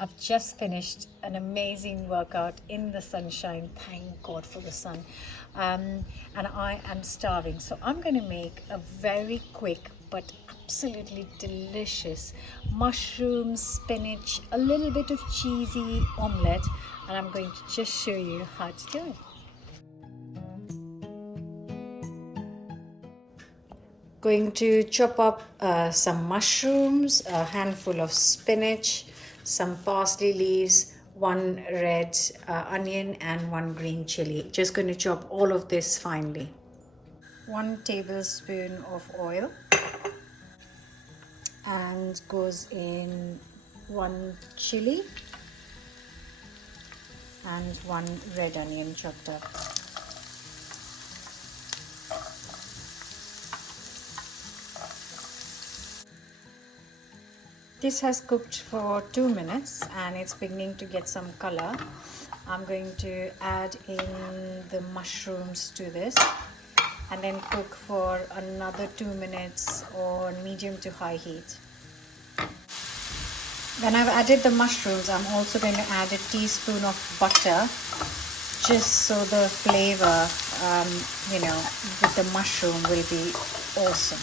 I've just finished an amazing workout in the sunshine. Thank God for the sun. And I am starving. So I'm going to make a very quick but absolutely delicious mushroom, spinach, a little bit of cheesy omelette. And I'm going to just show you how to do it. Going to chop up some mushrooms, a handful of spinach, some parsley leaves, one red onion and one green chili. Just going to chop all of this finely. 1 tablespoon of oil, and goes in 1 chili and 1 red onion chopped up. This has cooked for 2 minutes and it's beginning to get some color. I'm going to add in the mushrooms to this and then cook for another 2 minutes on medium to high heat. When I've added the mushrooms, I'm also going to add a teaspoon of butter, just so the flavor, with the mushroom will be awesome.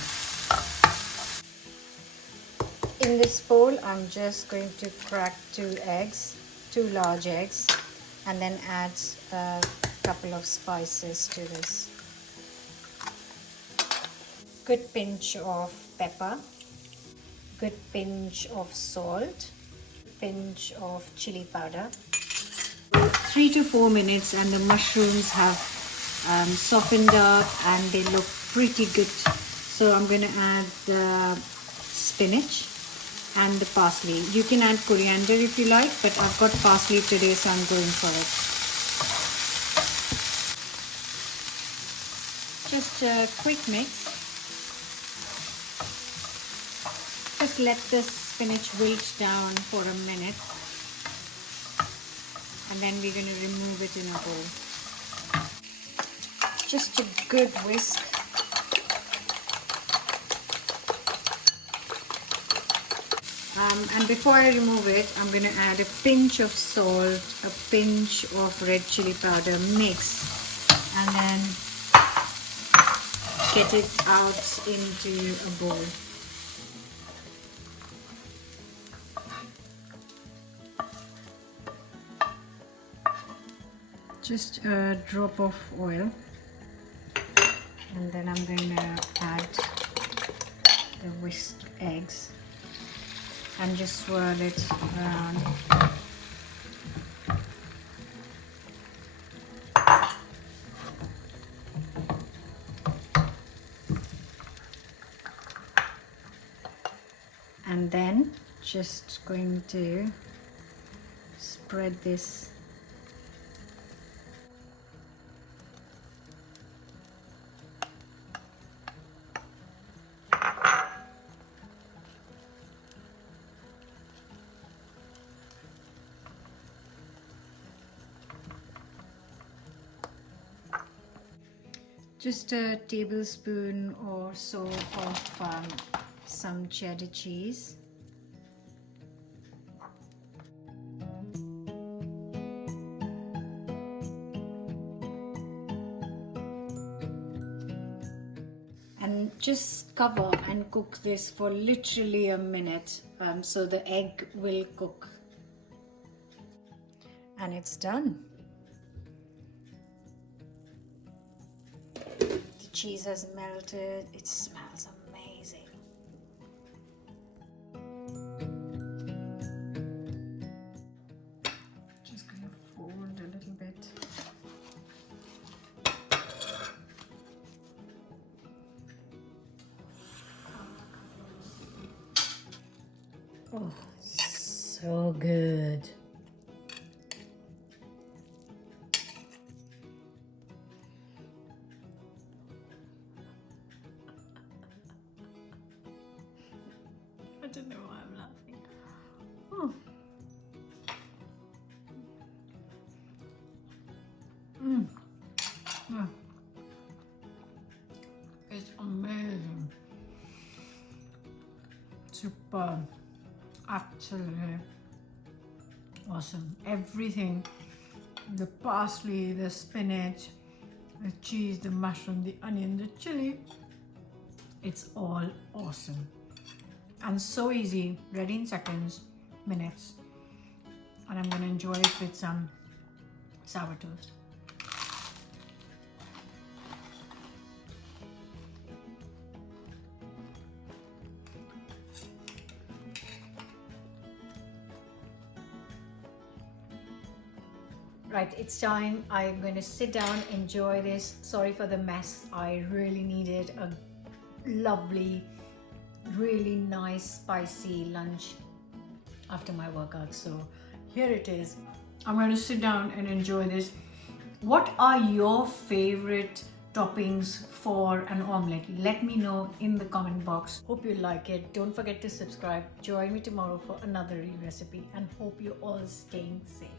In this bowl, I'm just going to crack 2 large eggs, and then add a couple of spices to this. Good pinch of pepper, good pinch of salt, pinch of chili powder. 3 to 4 minutes and the mushrooms have softened up and they look pretty good. So I'm going to add the spinach and the parsley. You can add coriander if you like, but I've got parsley today, so I'm going for it. Just a quick mix. Just let the spinach wilt down for a minute, and then we're going to remove it in a bowl. Just a good whisk. And before I remove it, I'm going to add a pinch of salt, a pinch of red chili powder, mix, and then get it out into a bowl. Just a drop of oil, and then I'm going to add the whisked eggs and just swirl it around. And then just going to spread this . Just a tablespoon or so of some cheddar cheese. And just cover and cook this for literally a minute, so the egg will cook. And it's done. The cheese has melted. It smells amazing. Just going to fold a little bit. Oh, so good. I don't know why I'm laughing. Oh. Mm. It's amazing. Super. Absolutely Awesome. Everything, the parsley, the spinach, the cheese, the mushroom, the onion, the chili, it's all awesome. And so easy, ready in seconds, minutes. And I'm going to enjoy it with some sour toast. Right, it's time. I'm going to sit down, enjoy this. Sorry for the mess. I really needed a lovely, really nice, spicy lunch after my workout. So here it is. I'm going to sit down and enjoy this. What are your favorite toppings for an omelette? Let me know in the comment box. Hope you like it. Don't forget to subscribe. Join me tomorrow for another recipe, and hope you're all staying safe.